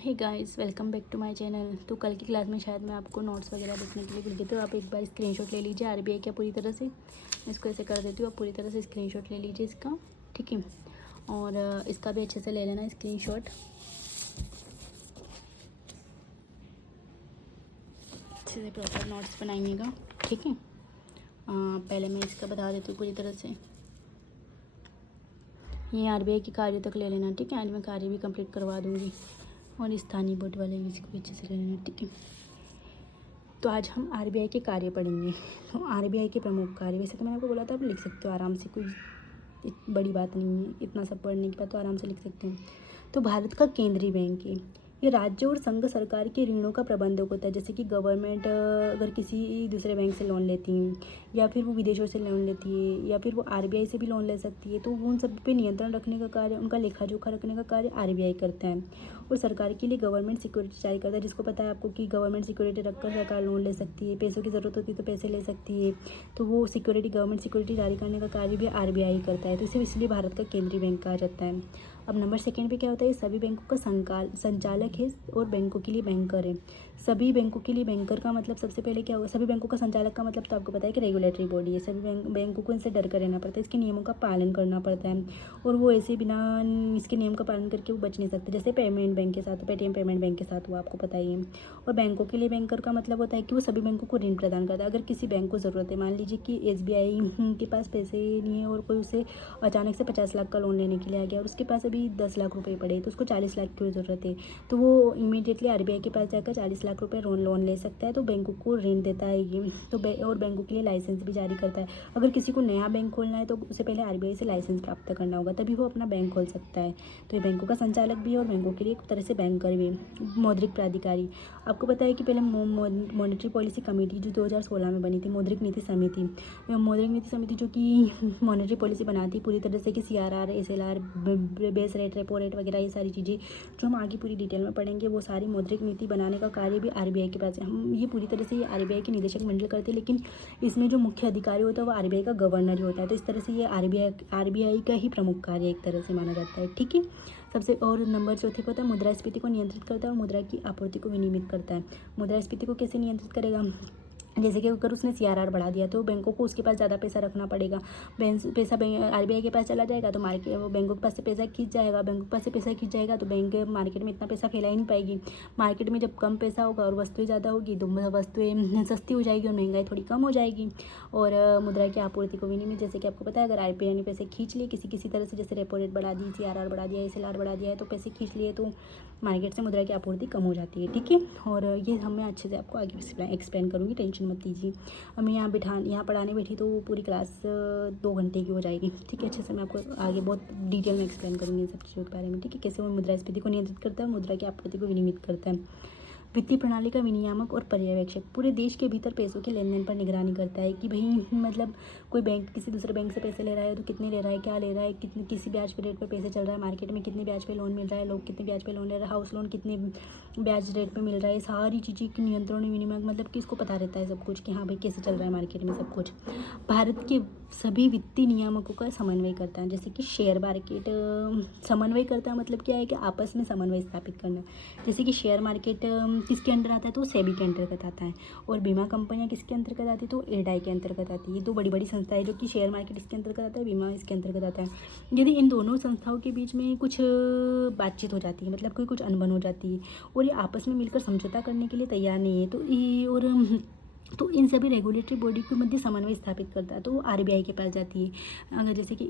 Hey guys, welcome back to my channel. तो कल की क्लास में शायद मैं आपको नोट्स वगैरह देखने के लिए भूल गई, तो आप एक बार स्क्रीनशॉट ले लीजिए आरबीआई का पूरी तरह से। मैं इसको ऐसे कर देती हूँ, आप पूरी तरह से स्क्रीनशॉट ले लीजिए इसका, ठीक है। और इसका भी अच्छे से ले लेना स्क्रीनशॉट, अच्छे से प्रॉपर नोट्स बनाइएगा, ठीक है। पहले मैं इसका बता देती हूँ पूरी तरह से। ये आरबीआई के कार्य तक ले लेना, ठीक है। आज मैं कार्य भी कंप्लीट करवा दूँगी और स्थानीय बोर्ड वाले भी इसको अच्छे से ले लेना, ठीक है। तो आज हम आरबीआई के कार्य पढ़ेंगे। तो आरबीआई के प्रमुख कार्य, वैसे तो मैंने आपको बोला था आप लिख सकते हो आराम से, कोई बड़ी बात नहीं है, इतना सब पढ़ने के बाद तो आराम से लिख सकते हैं। तो भारत का केंद्रीय बैंक है, ये राज्य और संघ सरकार के ऋणों का प्रबंधक होता है। जैसे कि गवर्नमेंट अगर किसी दूसरे बैंक से लोन लेती है, या फिर वो विदेशों से लोन लेती है, या फिर वो आरबीआई से भी लोन ले सकती है, तो वो उन सब पे नियंत्रण रखने का कार्य, उनका लेखा जोखा रखने का कार्य आरबीआई करता है। और सरकार के लिए गवर्नमेंट सिक्योरिटी जारी करता है, जिसको पता है आपको कि गवर्नमेंट सिक्योरिटी रखकर सरकार लोन ले सकती है, पैसों की ज़रूरत होती है तो पैसे ले सकती है। तो वो सिक्योरिटी, गवर्नमेंट सिक्योरिटी जारी करने का कार्य भी आरबीआई करता है, तो इसे इसलिए भारत का केंद्रीय बैंक कहा जाता है। अब नंबर सेकंड पे क्या होता है, सभी बैंकों का संचालक है और बैंकों के लिए बैंकर है। सभी बैंकों के लिए बैंकर का मतलब सबसे पहले क्या होगा, सभी बैंकों का संचालक का मतलब तो आपको पता है कि रेगुलेटरी बॉडी है। सभी बैंकों को इनसे डर कर रहना पड़ता है, इसके नियमों का पालन करना पड़ता है, और वो ऐसे बिना इसके नियम का पालन करके वो बच नहीं सकते। जैसे पेमेंट बैंक के साथ, पेटीएम पेमेंट बैंक के साथ हुआ, आपको पता ही है। और बैंकों के लिए बैंकर का मतलब होता है कि वो सभी बैंकों को ऋण प्रदान करता है। अगर किसी बैंक को ज़रूरत है, मान लीजिए कि एसबीआई के पास पैसे नहीं है और कोई उसे अचानक से 50 लाख का लोन लेने के लिए आ गया और उसके पास अभी 10 लाख रुपए पड़े, तो उसको 40 लाख की ज़रूरत है, तो वो इमीडिएटली आरबीआई के पास जाकर 40 लाख रुपए लोन ले सकता है। तो बैंकों को ऋण देता है ये, तो और बैंकों के लिए लाइसेंस भी जारी करता है। अगर किसी को नया बैंक खोलना है तो उससे पहले आरबीआई से लाइसेंस प्राप्त करना होगा, तभी वो अपना बैंक खोल सकता है। तो ये बैंकों का संचालक भी है और बैंकों के लिए एक तरह से बैंकर भी है। मौद्रिक प्राधिकारी, आपको पता है कि पहले मॉनेटरी पॉलिसी कमेटी जो 2016 में बनी थी, मौद्रिक नीति समिति, मौद्रिक नीति समिति जो कि मॉनेटरी पॉलिसी बनाती है पूरी तरह से, कि CRR, SLR, base rate, repo rate वगैरह, ये सारी चीज़ें जो हम आगे पूरी डिटेल में पढ़ेंगे, वो सारी मौद्रिक नीति बनाने का कार्य भी आरबीआई के पास है। हम ये पूरी तरह से ये आरबीआई के निदेशक मंडल करते हैं, लेकिन इसमें जो मुख्य अधिकारी होता है वो आरबीआई का गवर्नर ही होता है। तो इस तरह से ये आरबीआई का ही प्रमुख कार्य एक तरह से माना जाता है, ठीक है। सबसे और नंबर चौथे को होता है मुद्रास्फीति को नियंत्रित करता है और मुद्रा की आपूर्ति को विनियमित करता है। मुद्रास्फीति को कैसे नियंत्रित करेगा, जैसे कि अगर उसने सीआरआर बढ़ा दिया तो बैंकों को उसके पास ज़्यादा पैसा रखना पड़ेगा। पैसा आरबीआई के पास चला जाएगा तो मार्केट, बैंकों के पास से पैसा खींच जाएगा, बैंकों के पास से पैसा खींच जाएगा तो बैंक मार्केट में इतना पैसा फैला ही नहीं पाएगी। मार्केट में जब कम पैसा होगा और वस्तुएं ज़्यादा होगी तो वस्तुएं सस्ती हो जाएगी और महंगाई थोड़ी कम हो जाएगी। और मुद्रा की आपूर्ति को विनियमित, जैसे कि आपको पता है अगर आरबीआई ने पैसे खींच लिए किसी तरह से, जैसे रेपो रेट बढ़ा दी, सीआरआर बढ़ा दिया, एसएलआर बढ़ा दिया है, तो पैसे खींच लिए तो मार्केट से मुद्रा की आपूर्ति कम हो जाती है, ठीक है। और ये मैं अच्छे से आपको आगे एक्सप्लेन करूँगी, टेंशन मत लीजिए। अब मैं यहाँ पढ़ाने बैठी तो पूरी क्लास 2 घंटे की हो जाएगी, ठीक है। अच्छे से मैं आपको आगे बहुत डिटेल में एक्सप्लेन करूँगी इन सब चीज़ों के बारे में, ठीक है। कैसे वो मुद्रास्फीति को नियंत्रित करता है, मुद्रा की आपूर्ति को विनियमित करता है। वित्तीय प्रणाली का विनियामक और पर्यवेक्षक, पूरे देश के भीतर पैसों के लेन देन पर निगरानी करता है कि भाई मतलब कोई बैंक किसी दूसरे बैंक से पैसे ले रहा है तो कितने ले रहा है, क्या ले रहा है, कितने किसी ब्याज पे रेट पर पैसे चल रहा है, मार्केट में कितने ब्याज पे लोन मिल रहा है, लोग कितने ब्याज पे लोन ले रहे हैं, हाउस लोन कितने ब्याज रेट पे मिल रहा है, सारी चीज़ें की नियंत्रण विनियमक, मतलब कि इसको पता रहता है सब कुछ कि हाँ भाई कैसे चल रहा है मार्केट में सब कुछ। भारत के सभी वित्तीय नियामकों का समन्वय करता है, जैसे कि शेयर मार्केट समन्वय करता है, मतलब क्या है कि आपस में समन्वय स्थापित करना। जैसे कि शेयर मार्केट किसके अंडर आता है तो सेबी के अंतर्गत आता है, और बीमा कंपनियां किसके अंतर्गत आती है तो एडाई के अंतर्गत आती है। ये 2 बड़ी बड़ी संस्थाएं, जो कि शेयर मार्केट इसके अंतर्गत आता है, बीमा इसके अंतर्गत आता है। यदि इन दोनों संस्थाओं के बीच में कुछ बातचीत हो जाती है, मतलब कोई कुछ अनबन हो जाती है और ये आपस में मिलकर समझौता करने के लिए तैयार नहीं है, तो ये तो इन सभी रेगुलेटरी बॉडी के मध्य समन्वय स्थापित करता है, तो वो आरबीआई के पास जाती है। अगर जैसे कि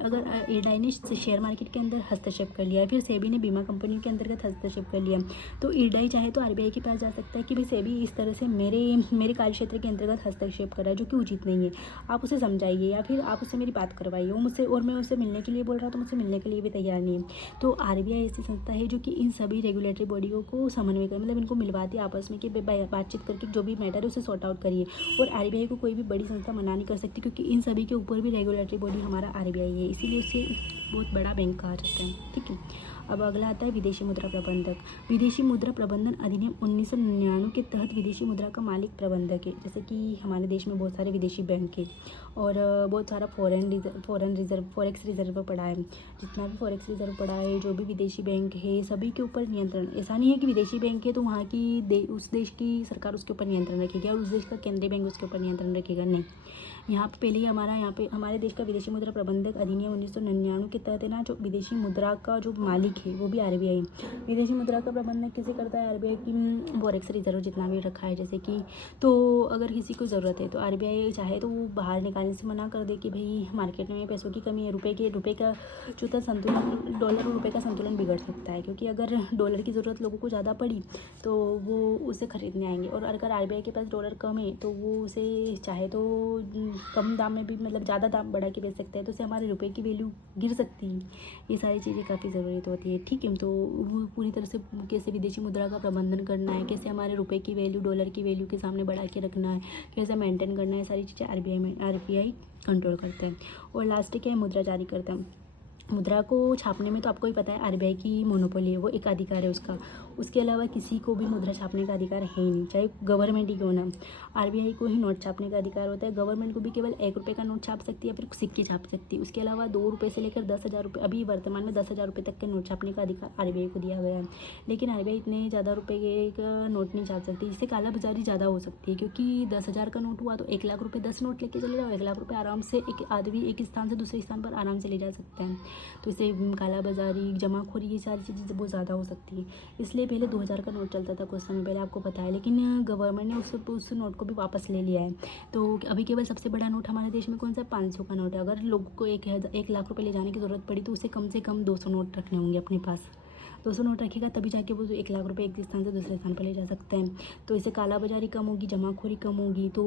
अगर एडाई ने शेयर मार्केट के अंदर हस्तक्षेप कर लिया, फिर सेबी ने बीमा कंपनियों के अंतर्गत हस्तक्षेप कर लिया, तो एडाई चाहे तो आरबीआई के पास जा सकता है कि भाई सेबी इस तरह से मेरे कार्यक्षेत्र के अंतर्गत हस्तक्षेप कर रहा है, जो कि उचित नहीं है, आप उसे समझाइए या फिर आप उससे मेरी बात करवाइए। वो मुझसे, और मैं उससे मिलने के लिए बोल रहा हूँ तो मुझसे मिलने के लिए भी तैयार नहीं है। तो आरबीआई ऐसी संस्था है जो कि इन सभी रेगुलेटरी बॉडियों को समन्वय कर, मतलब इनको मिलवाती है आपस में कि बातचीत करके जो भी मैटर है उसे सॉर्ट आउट करिए। और आरबीआई को कोई भी बड़ी संस्था मना नहीं कर सकती, क्योंकि इन सभी के ऊपर भी रेगुलेटरी बॉडी हमारा आरबीआई है, इसीलिए उसे बहुत बड़ा बैंक कहा जाता है, ठीक है। अब अगला आता है विदेशी मुद्रा प्रबंधक। विदेशी मुद्रा प्रबंधन अधिनियम 1999 के तहत विदेशी मुद्रा का मालिक प्रबंधक है। जैसे कि हमारे देश में बहुत सारे विदेशी बैंक है और बहुत सारा फॉरेक्स रिजर्व पड़ा है। जितना भी फॉरेक्स रिजर्व पड़ा है, जो भी विदेशी बैंक है, सभी के ऊपर नियंत्रण। ऐसा नहीं है कि विदेशी बैंक है तो वहाँ की उस देश की सरकार उसके ऊपर नियंत्रण रखेगी और उस देश का केंद्रीय बैंक उसके ऊपर नियंत्रण रखेगा, नहीं। यहाँ पे पहले ही हमारे देश का विदेशी मुद्रा प्रबंधक अधिनियम 1999 के तहत है ना, जो विदेशी मुद्रा का जो मालिक है वो भी आरबीआई है। विदेशी मुद्रा का प्रबंधन कैसे करता है? आरबीआई की फॉरेक्स रिजर्व जितना भी रखा है, जैसे कि तो अगर किसी को ज़रूरत है तो आरबीआई चाहे तो वो बाहर निकालने से मना कर दे कि भाई मार्केट में पैसों की कमी है, रुपये का जो था संतुलन, डॉलर और रुपये का संतुलन बिगड़ सकता है, क्योंकि अगर डॉलर की ज़रूरत लोगों को ज़्यादा पड़ी तो वो उसे खरीदने आएंगे, और अगर आरबीआई के पास डॉलर कम है तो वो उसे चाहे तो कम दाम में भी, मतलब ज़्यादा दाम बढ़ा के बेच सकते हैं, तो उससे हमारे रुपए की वैल्यू गिर सकती है। ये सारी चीज़ें काफ़ी ज़रूरत होती है, ठीक है। तो वो पूरी तरह से कैसे विदेशी मुद्रा का प्रबंधन करना है, कैसे हमारे रुपए की वैल्यू डॉलर की वैल्यू के सामने बढ़ा के रखना है, कैसे मेंटेन करना है, सारी चीज़ें आरबीआई कंट्रोल करते हैं। और लास्ट क्या है? मुद्रा जारी करता है। मुद्रा को छापने में तो आपको ही पता है आरबीआई की मोनोपोली है, वो एक अधिकार है उसका। उसके अलावा किसी को भी मुद्रा छापने का अधिकार है ही नहीं, चाहे गवर्नमेंट ही क्यों ना। आरबीआई को ही नोट छापने का अधिकार होता है। गवर्नमेंट को भी केवल 1 रुपये का नोट छाप सकती है, फिर सिक्के छाप सकती है। उसके अलावा 2 रुपये से लेकर 10,000 रुपये, अभी वर्तमान में 10,000 रुपये तक के नोट छापने का अधिकार आरबीआई को दिया गया है। लेकिन आरबीआई इतने ज़्यादा रुपये का नोट नहीं छाप सकती, इससे कालाबाजारी ज़्यादा हो सकती है, क्योंकि 10,000 का नोट हुआ तो 1 लाख रुपये 10 नोट लेके चले जाओ, 1 लाख रुपये आराम से एक आदमी एक स्थान से दूसरे स्थान पर आराम से ले जा सकता है। तो इससे कालाबाजारी, जमाखोरी, ये सारी चीज़ें बहुत ज़्यादा हो सकती है। इसलिए पहले 2000 का नोट चलता था कुछ समय पहले, आपको पता है, लेकिन गवर्नमेंट ने उस नोट को भी वापस ले लिया है। तो अभी केवल सबसे बड़ा नोट हमारे देश में कौन सा? 500 का नोट है। अगर लोगों को 1 लाख रुपये ले जाने की ज़रूरत पड़ी तो उसे कम से कम 200 नोट रखने होंगे अपने पास। 200 नोट रखेगा तभी जाके वो 1 लाख रुपये एक स्थान से दूसरे स्थान पर ले जा सकते हैं। तो इससे कालाबाजारी कम होगी, जमाखोरी कम होगी। तो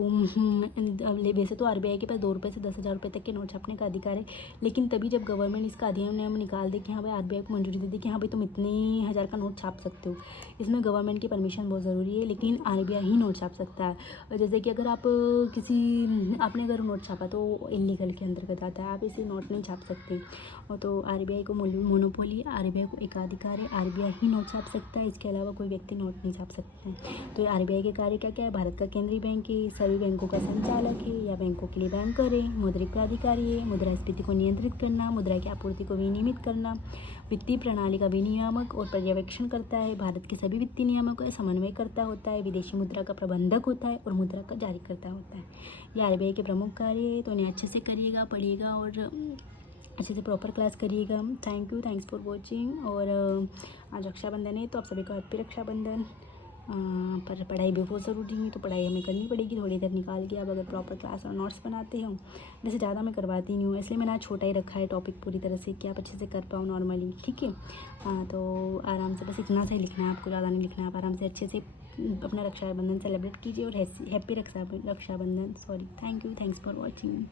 वैसे तो आरबीआई के पास 2 रुपये से 10,000 रुपये तक के नोट छापने का अधिकार है, लेकिन तभी जब गवर्नमेंट इसका अधिनियम निकाल दे कि हाँ भाई, आरबीआई को मंजूरी दे दी कि हाँ भाई तुम इतने हज़ार का नोट छाप सकते हो। इसमें गवर्नमेंट की परमिशन बहुत ज़रूरी है, लेकिन आरबीआई ही नोट छाप सकता है। जैसे कि अगर आपने अगर नोट छापा तो इलीगल के अंतर्गत आता है, आप इसे नोट नहीं छाप सकते। और तो आरबीआई को मोनोपोली, आरबीआई को एकाधिकार है, आरबीआई ही नोट छाप सकता है, इसके अलावा कोई व्यक्ति नोट नहीं छाप सकता है। तो आरबीआई के कार्य क्या क्या है? भारत का केंद्रीय बैंक है, सभी बैंकों का संचालक है या बैंकों के लिए बैंकर है, मौद्रिक प्राधिकारी है, मुद्रास्फीति को नियंत्रित करना, मुद्रा की आपूर्ति को विनियमित करना, वित्तीय प्रणाली का विनियामक और पर्यवेक्षण करता है, भारत के सभी वित्तीय नियमों का समन्वयकर्ता होता है, विदेशी मुद्रा का प्रबंधक होता है और मुद्रा का जारीकर्ता होता है। ये आरबीआई के प्रमुख कार्य है। तो उन्हें अच्छे से करिएगा, पढ़िएगा और अच्छे से प्रॉपर क्लास करिएगा। Thanks for watching. और आज रक्षाबंधन है तो आप सभी को हैप्पी रक्षाबंधन। पर पढ़ाई भी बहुत ज़रूरी है, तो पढ़ाई हमें करनी पड़ेगी थोड़ी देर निकाल के। अब अगर प्रॉपर क्लास और नोट्स बनाते हो, वैसे ज़्यादा मैं करवाती नहीं हूँ, इसलिए मैंने आज छोटा ही रखा है टॉपिक पूरी तरह से, कि आप अच्छे से कर पाओ नॉर्मली, ठीक है। तो आराम से बस इतना सा ही लिखना है आपको, ज़्यादा नहीं लिखना है। आप आराम से अच्छे से अपना रक्षाबंधन सेलिब्रेट कीजिए और happy Rakshabandhan. Thanks for watching.